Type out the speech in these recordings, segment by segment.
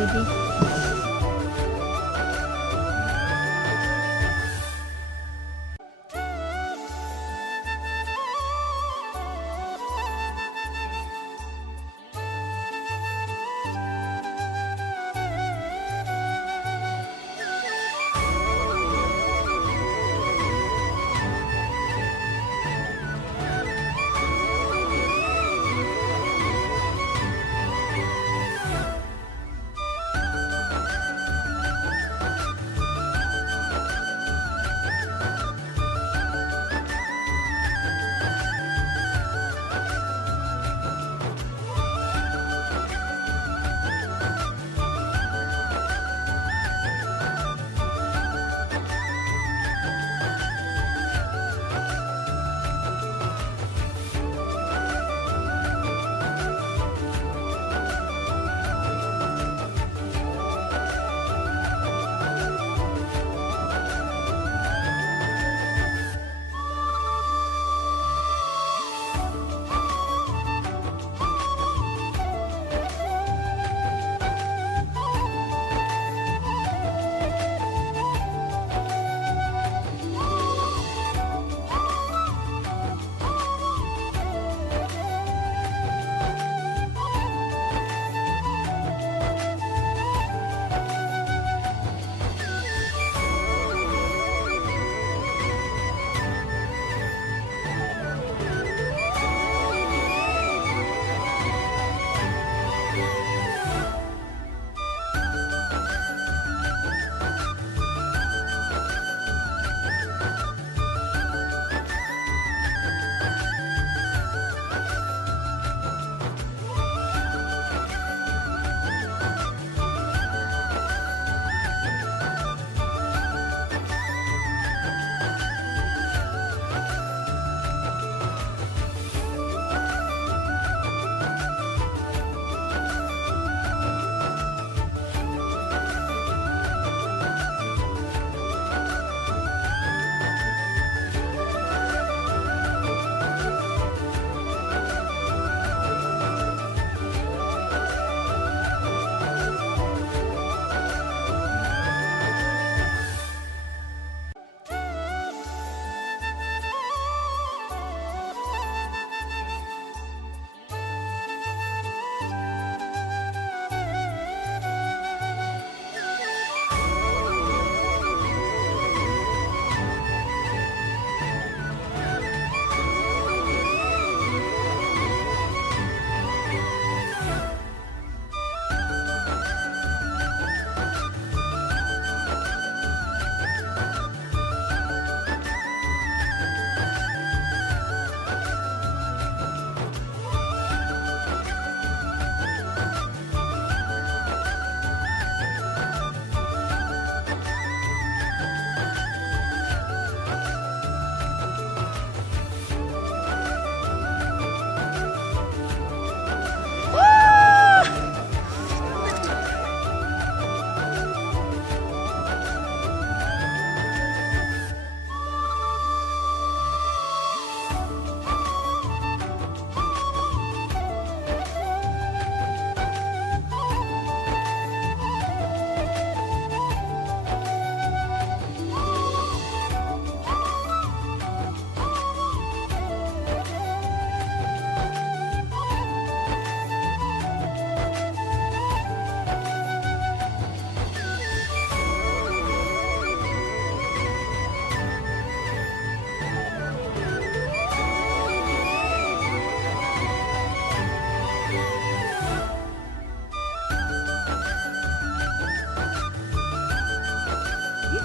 Ready.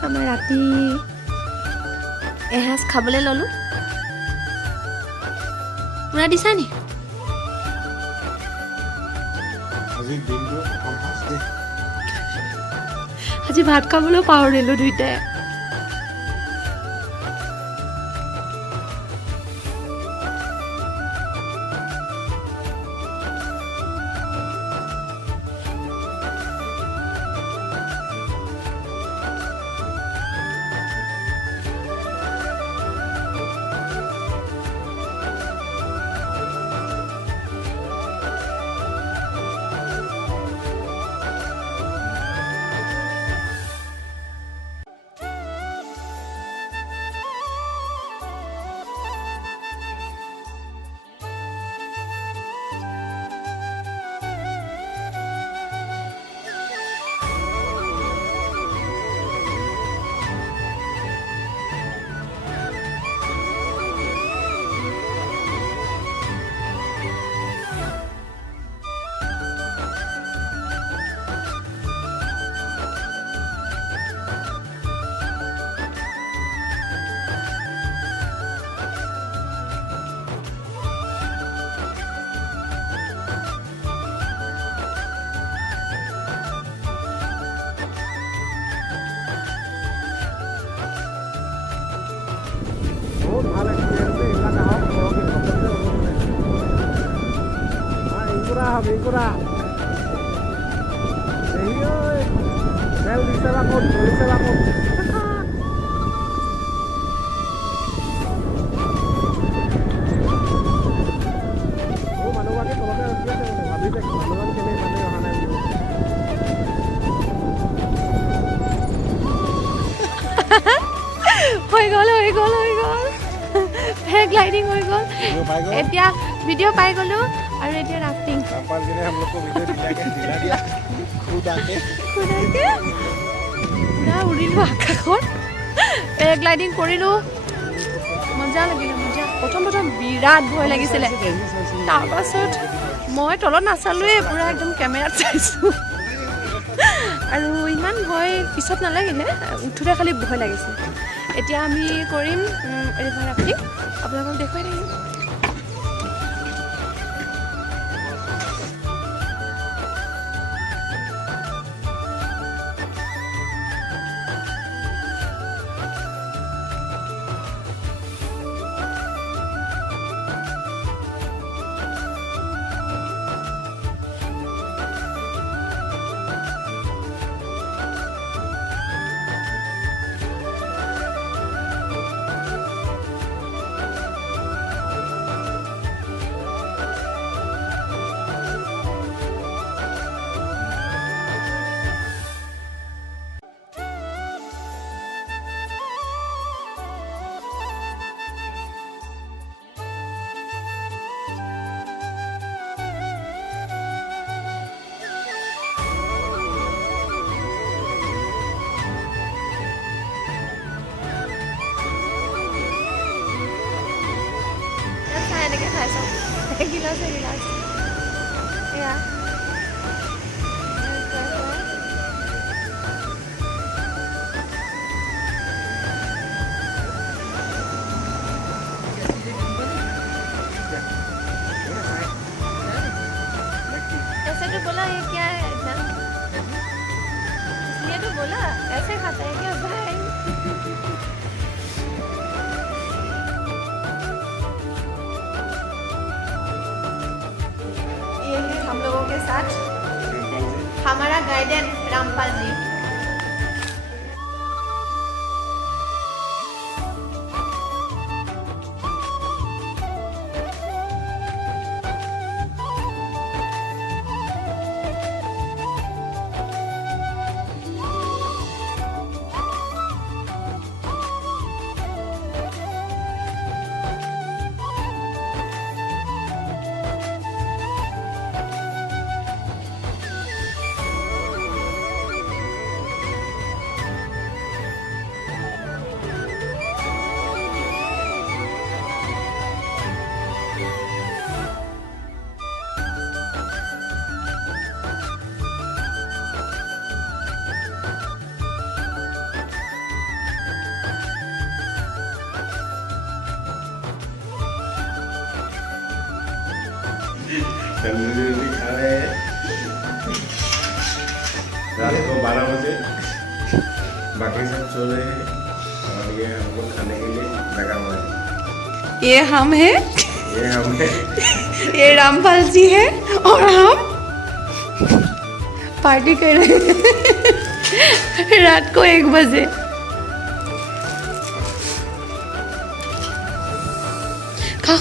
আমাৰ ৰাতি এসাঁজ খাবলৈ ল'লোঁ। পুৰা দিছা নি? আজি ভাত খাবলৈ পাহৰিলোঁ দুইটাই। হামি কৰা এই ঐ তেল দিছে বা ক'ত ধৰিছে বা ক'ত মানুহগৰাকী তলতে ৰখি আছে মানে ভাবিছে মানুহজন কেনেই মানুহ অহা নাই বুলি হৈ গ'ল পেৰাগ্লাইডিং হৈ গ'ল এতিয়া ভিডিঅ' পাই গ'লো আৰু এতিয়া ৰাফটিং পুৰা উৰিলোঁ আকাশত পেৰাগ্লাইডিং কৰিলোঁ মজা লাগিলে প্ৰথম বিৰাট ভয় লাগিছিলে তাৰপাছত মই তলত নাচালোৱে পুৰা একদম কেমেৰাত চাইছোঁ আৰু ইমান ভয় পিছত নালাগিলে উঠোতে খালি ভয় লাগিছিলে এতিয়া আমি কৰিম ৰিভাৰ ৰাফটিং আপোনালোকক দেখুৱাই থাকিম Gilas. Ya. ऐसे तो बोला ये क्या है इतना? ये तो बोला ऐसे खाता है क्या भाई? ये है हम लोगों के साथ हमारा गाइडेंस रामपाल जी तंदूरी खा रहे हैं रात को 12 बजे बाकी सब सो रहे हैं और ये हमको खाने के लिए लगा हुआ है ये हम हैं ये रामपाल जी है और हम पार्टी कर रहे हैं रात को 1 बजे खा